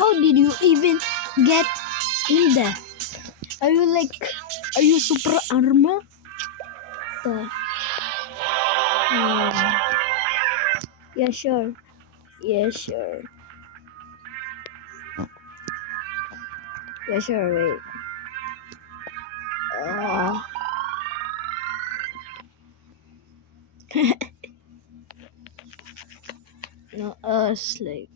How did you even get in there? Are you super armor? Yeah, sure. Yeah, sure. Yeah, sure, wait. No, us, like...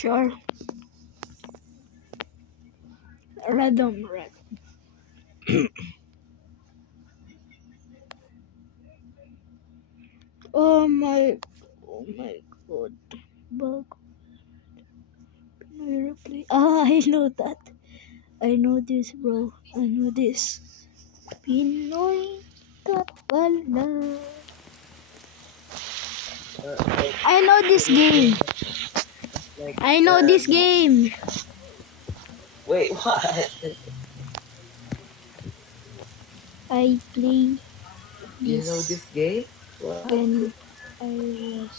Sure. Random. Oh my god. Bug. Replay. Ah, I know that. I know this, bro. I know this. Pinoy ka pala. I know this game. I know this game. Wait, what? I play You know this this game? What? when I was...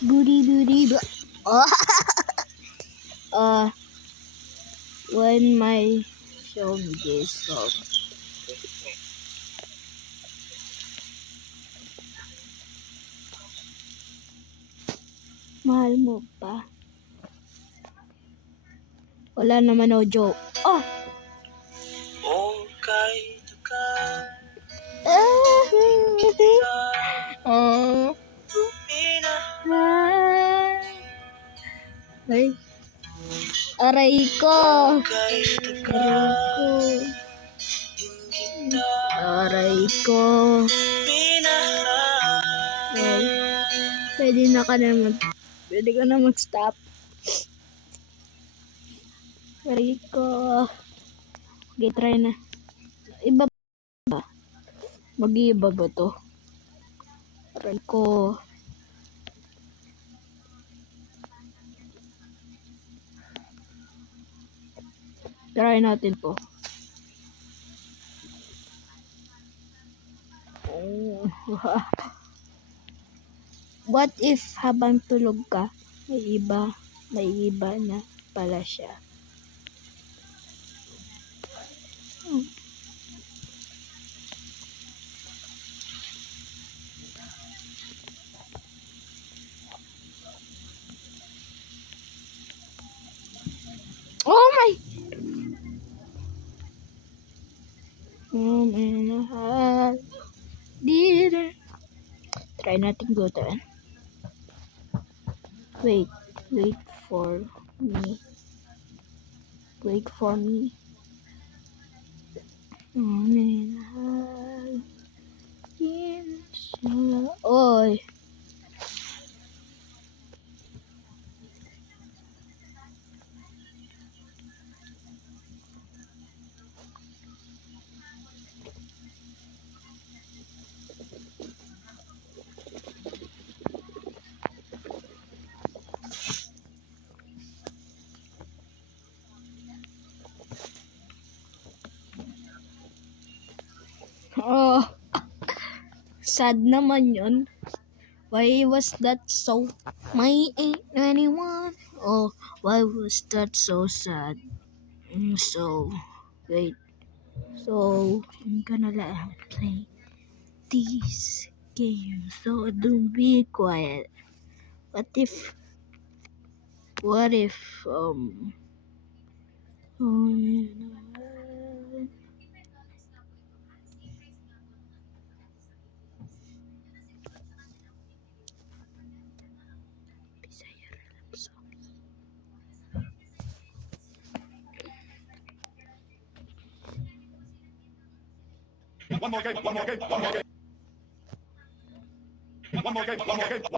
booty. Uh, when my show me this song. Mahal mo pa? Wala naman o joke. Oh! Oh. Ay. Aray ko. Aray ko. Ay. Pwede ka na mag-stop. Aray ko. Okay, try na. Iba ba? Mag-iiba ba to? Aray ko. Try natin po. Oh. What if habang tulog ka, may iba na pala siya? Oh my! Oh my mahal. Try natin gutan. Wait for me. Wait for me. Oh my mahal. Oy. Oh, sad naman yun. Why was that so? My ain't anyone. Oh, why was that so sad? So, wait. So, I'm gonna let him play this game. So, don't be quiet. What if, One more game.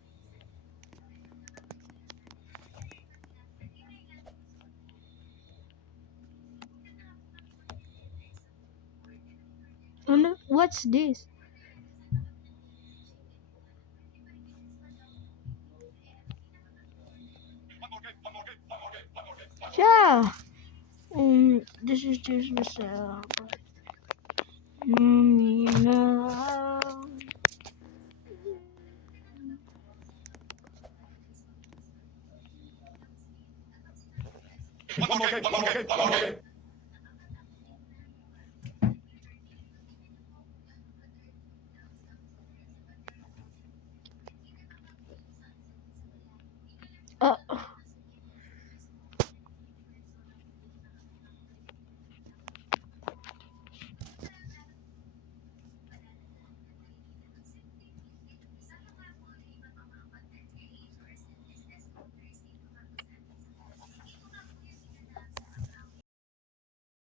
Ano? What's this? Yeah. This is just myself. Me now. One more game.